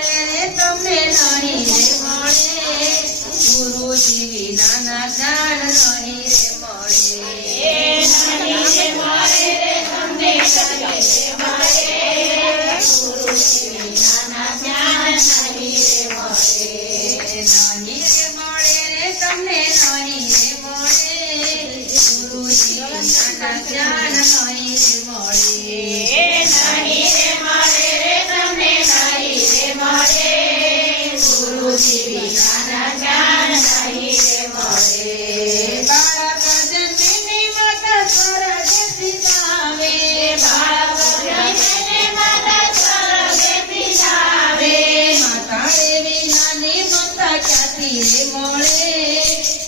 મળે તમને નણી રે મળે ગુરુજી વિના ના જાણ રે મળે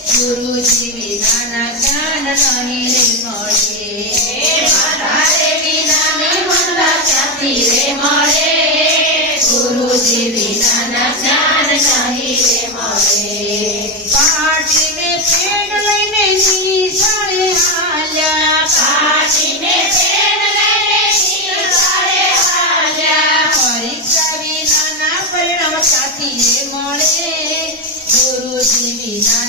ગુરુજી વિના જ્ઞાન નહીં રે મળે મારે વિના નિમલા જાતિ રે મળે ગુરુજી વિના જ્ઞાન નહીં રે મળે પાટી મેં પેડ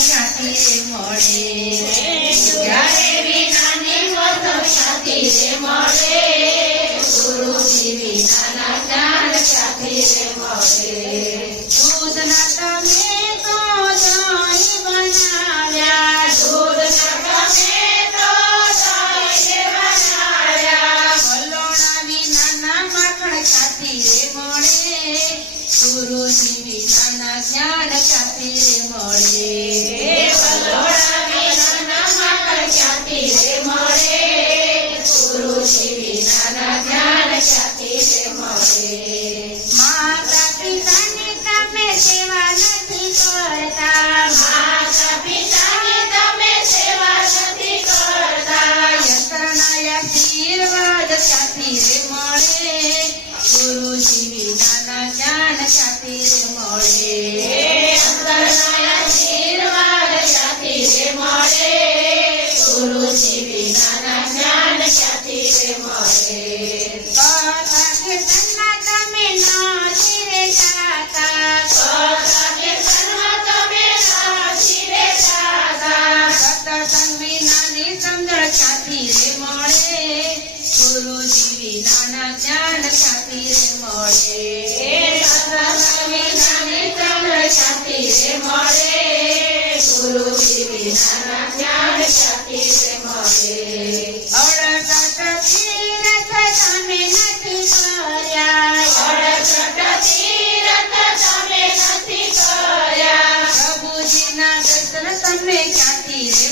সাথী মরে যারে বিনানি মত সাথী মরে গুরু শিবি নানা যার সাথী মরে Guru Pana znamy za tym गुरु श्री ज्ञान शक्ति से मोरे और प्रभु जी ना समय क्या तीरे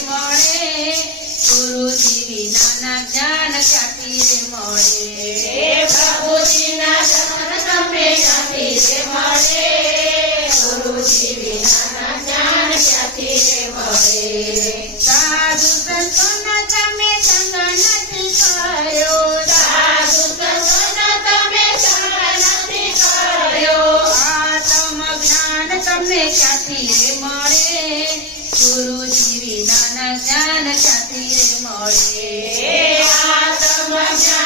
गुरु जी विना ज्ञान शक्ति मोरे। ક્યાંથી રે મળે ગુરુજી વિનાના જ્ઞાન ક્યાંથી રે મળે. આત્મજ્ઞાન